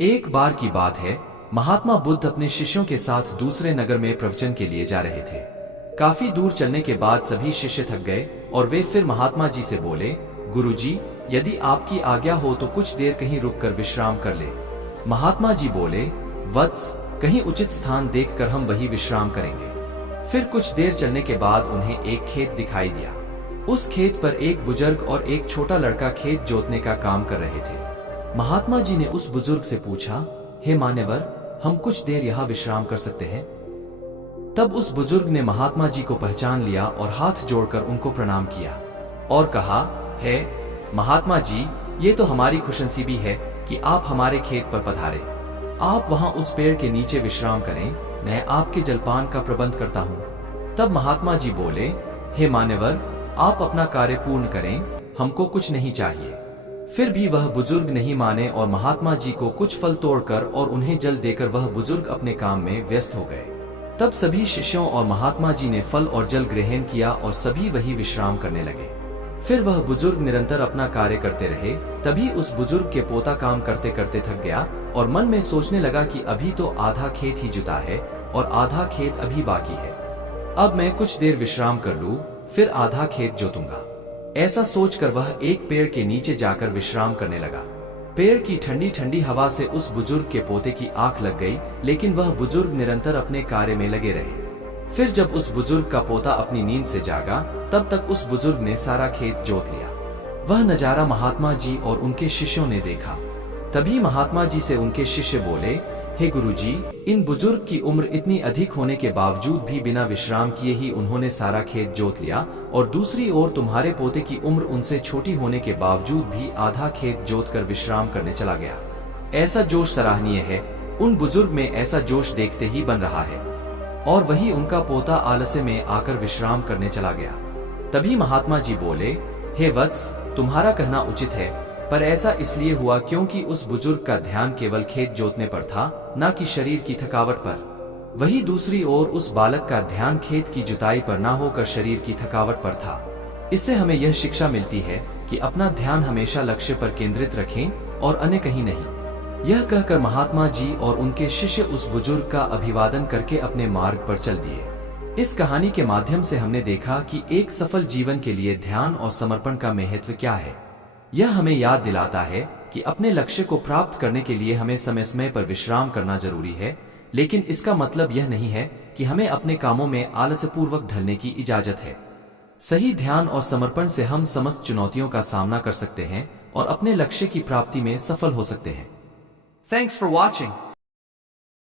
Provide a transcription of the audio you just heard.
एक बार की बात है, महात्मा बुद्ध अपने शिष्यों के साथ दूसरे नगर में प्रवचन के लिए जा रहे थे। काफी दूर चलने के बाद सभी शिष्य थक गए और वे फिर महात्मा जी से बोले, गुरुजी, यदि आपकी आज्ञा हो तो कुछ देर कहीं रुककर विश्राम कर ले। महात्मा जी बोले, वत्स, कहीं उचित स्थान देखकर हम वही विश्राम करेंगे। फिर कुछ देर चलने के बाद उन्हें एक खेत दिखाई दिया। उस खेत पर एक बुजुर्ग और एक छोटा लड़का खेत जोतने का काम कर रहे थे। महात्मा जी ने उस बुजुर्ग से पूछा, हे मान्यवर, हम कुछ देर यहाँ विश्राम कर सकते हैं? तब उस बुजुर्ग ने महात्मा जी को पहचान लिया और हाथ जोड़कर उनको प्रणाम किया और कहा, हे महात्मा जी, ये तो हमारी खुशनसीबी है कि आप हमारे खेत पर पधारे। आप वहां उस पेड़ के नीचे विश्राम करें, मैं आपके जलपान का प्रबंध करता हूँ। तब महात्मा जी बोले, हे मान्यवर, आप अपना कार्य पूर्ण करें, हमको कुछ नहीं चाहिए। फिर भी वह बुजुर्ग नहीं माने और महात्मा जी को कुछ फल तोड़कर और उन्हें जल देकर वह बुजुर्ग अपने काम में व्यस्त हो गए। तब सभी शिष्यों और महात्मा जी ने फल और जल ग्रहण किया और सभी वही विश्राम करने लगे। फिर वह बुजुर्ग निरंतर अपना कार्य करते रहे। तभी उस बुजुर्ग के पोता काम करते करते थक गया और मन में सोचने लगा कि अभी तो आधा खेत ही जुता है और आधा खेत अभी बाकी है। अब मैं कुछ देर विश्राम कर लूं, फिर आधा खेत जोतूंगा। ऐसा सोचकर वह एक पेड़ के नीचे जाकर विश्राम करने लगा। पेड़ की ठंडी ठंडी हवा से उस बुजुर्ग के पोते की आंख लग गई, लेकिन वह बुजुर्ग निरंतर अपने कार्य में लगे रहे। फिर जब उस बुजुर्ग का पोता अपनी नींद से जागा, तब तक उस बुजुर्ग ने सारा खेत जोत लिया। वह नजारा महात्मा जी और उनके शिष्यों ने देखा। तभी महात्मा जी से उनके शिष्य बोले, हे गुरुजी, इन बुजुर्ग की उम्र इतनी अधिक होने के बावजूद भी बिना विश्राम किए ही उन्होंने सारा खेत जोत लिया, और दूसरी ओर तुम्हारे पोते की उम्र उनसे छोटी होने के बावजूद भी आधा खेत जोत कर विश्राम करने चला गया। ऐसा जोश सराहनीय है। उन बुजुर्ग में ऐसा जोश देखते ही बन रहा है, और वही उनका पोता आलस्य में आकर विश्राम करने चला गया। तभी महात्मा जी बोले, हे वत्स, तुम्हारा कहना उचित है, पर ऐसा इसलिए हुआ क्योंकि उस बुजुर्ग का ध्यान केवल खेत जोतने पर था, न कि शरीर की थकावट पर। वही दूसरी ओर उस बालक का ध्यान खेत की जुताई पर न होकर शरीर की थकावट पर था। इससे हमें यह शिक्षा मिलती है कि अपना ध्यान हमेशा लक्ष्य पर केंद्रित रखें और अन्य कहीं नहीं। यह कहकर महात्मा जी और उनके शिष्य उस बुजुर्ग का अभिवादन करके अपने मार्ग पर चल दिए। इस कहानी के माध्यम से हमने देखा कि एक सफल जीवन के लिए ध्यान और समर्पण का महत्व क्या है। यह हमें याद दिलाता है कि अपने लक्ष्य को प्राप्त करने के लिए हमें समय समय पर विश्राम करना जरूरी है, लेकिन इसका मतलब यह नहीं है कि हमें अपने कामों में आलस्यपूर्वक ढलने की इजाजत है। सही ध्यान और समर्पण से हम समस्त चुनौतियों का सामना कर सकते हैं और अपने लक्ष्य की प्राप्ति में सफल हो सकते हैं। Thanks for watching.